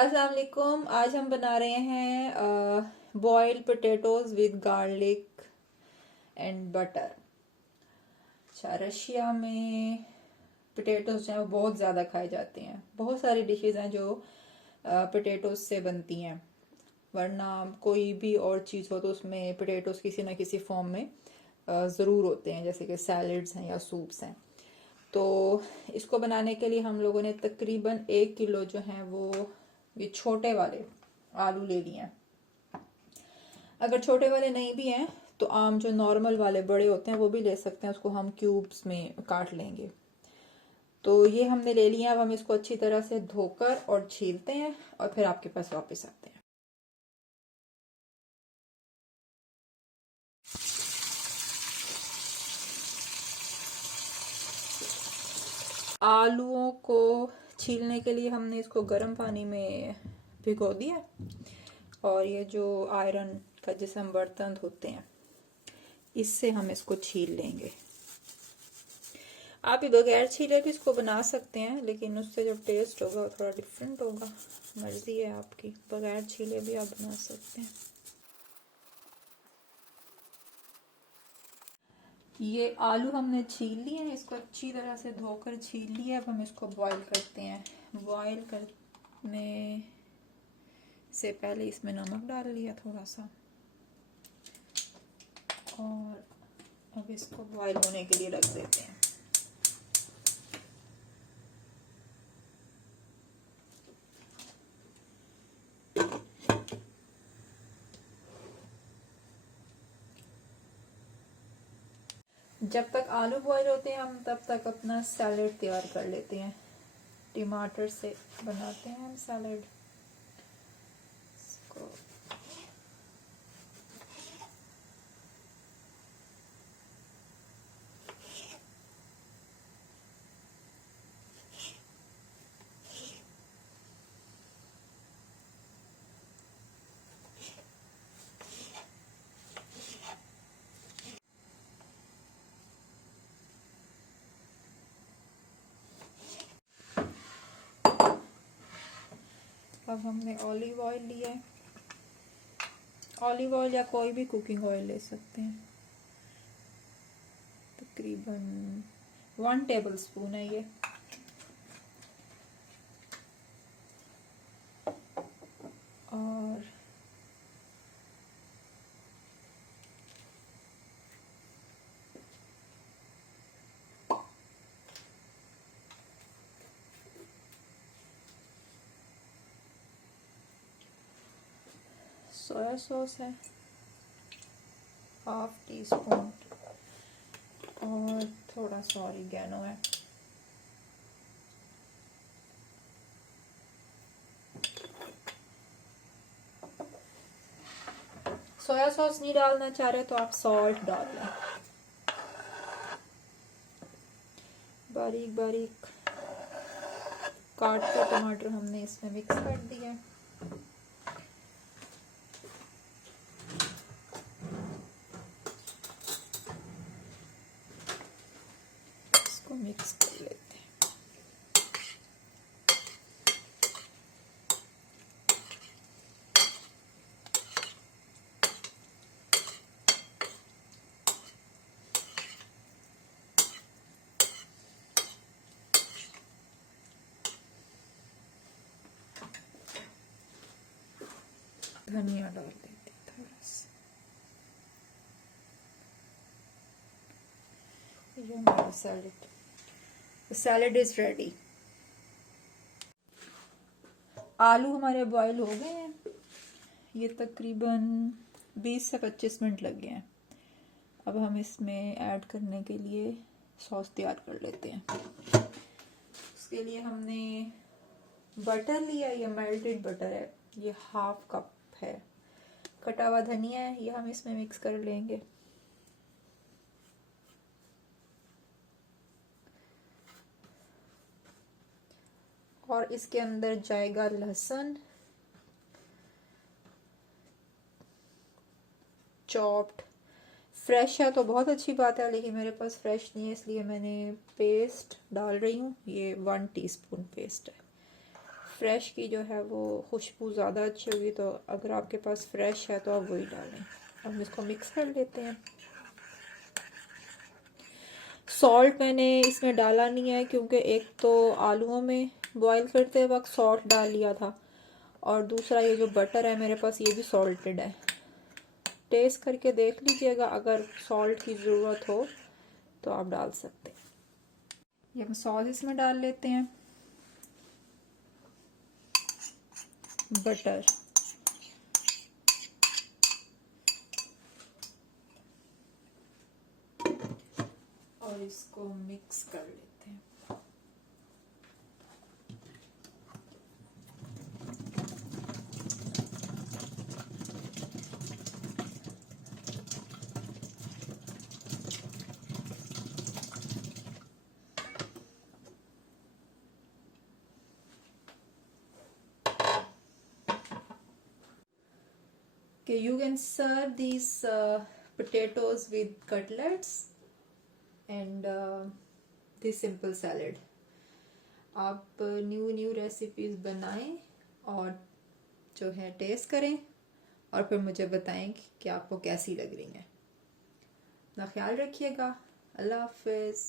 अस्सलाम वालेकुम। आज हम बना रहे हैं boiled potatoes with garlic and butter. अच्छा, रशिया में पोटैटोज जो है वो बहुत ज़्यादा खाए जाते हैं। बहुत सारी डिशेज हैं जो पोटैटोज से बनती हैं, वरना कोई भी और चीज़ हो तो उसमें पोटैटोज किसी ना किसी फॉर्म में ज़रूर होते हैं, जैसे कि सैलड्स हैं या सूप्स हैं। तो इसको बनाने के लिए हम लोगों ने तकरीबन 1 किलो जो है वो ये छोटे वाले आलू ले लिए हैं। अगर छोटे वाले नहीं भी हैं तो आम जो नॉर्मल वाले बड़े होते हैं वो भी ले सकते हैं, उसको हम क्यूब्स में काट लेंगे। तो ये हमने ले लिया। अब हम इसको अच्छी तरह से धोकर और छीलते हैं और फिर आपके पास वापस आते हैं। आलूओं को छीलने के लिए हमने इसको गर्म पानी में भिगो दिया, और ये जो आयरन का जिसे हम बर्तन धोते हैं इससे हम इसको छील लेंगे। आप भी बगैर छीले भी इसको बना सकते हैं, लेकिन उससे जो टेस्ट होगा वो थोड़ा डिफरेंट होगा। मर्जी है आपकी, बगैर छीले भी आप बना सकते हैं। ये आलू हमने छील लिए हैं, इसको अच्छी तरह से धोकर छील लिया। अब हम इसको बॉईल करते हैं। बॉईल करने से पहले इसमें नमक डाल लिया थोड़ा सा, और अब इसको बॉईल होने के लिए रख देते हैं। जब तक आलू बॉईल होते हैं हम तब तक अपना सैलेड तैयार कर लेते हैं। टमाटर से बनाते हैं हम सैलेड। इसको अब हमने ऑलिव ऑयल लिया है। ऑलिव ऑयल या कोई भी कुकिंग ऑयल ले सकते हैं। तकरीबन 1 टेबल स्पून है ये। और सोया सॉस है 1/2 टीस्पून, और थोड़ा सा ऑरिगेनो है। सोया सॉस नहीं डालना चाह रहे तो आप सॉल्ट डाल लें। बारीक बारीक काट कर टमाटर हमने इसमें मिक्स कर दिया। इसको मिक्स कर लेते हैं। धनिया डाल देते थोड़ा सा। ये हमारा सैलेड इज रेडी। आलू हमारे बॉईल हो गए हैं। ये तकरीबन 20 से 25 मिनट लग गए हैं। अब हम इसमें ऐड करने के लिए सॉस तैयार कर लेते हैं। उसके लिए हमने बटर लिया, ये मेल्टेड बटर है, ये 1/2 कप है। कटा हुआ धनिया है, ये हम इसमें मिक्स कर लेंगे। और इसके अंदर जाएगा लहसुन चॉप्ड। फ्रेश है तो बहुत अच्छी बात है, लेकिन मेरे पास फ्रेश नहीं है, इसलिए मैंने पेस्ट डाल रही हूँ। ये 1 टीस्पून पेस्ट है। फ्रेश की जो है वो खुशबू ज़्यादा अच्छी होगी, तो अगर आपके पास फ्रेश है तो आप वही डालें। अब इसको मिक्स कर लेते हैं। सॉल्ट मैंने इसमें डाला नहीं है क्योंकि एक तो आलूओं में बॉईल करते वक्त सॉल्ट डाल लिया था, और दूसरा ये जो बटर है मेरे पास ये भी सॉल्टेड है। टेस्ट करके देख लीजिएगा, अगर सॉल्ट की ज़रूरत हो तो आप डाल सकते हैं। ये हम सॉस इसमें डाल लेते हैं। बटर, और इसको मिक्स कर लेते हैं। Okay, you can serve these potatoes with cutlets and this simple salad. आप न्यू रेसिपीज बनाएं और जो है टेस्ट करें, और फिर मुझे बताएं कि आपको कैसी लग रही हैं। अपना ख्याल रखिएगा। अल्लाह हाफिज़।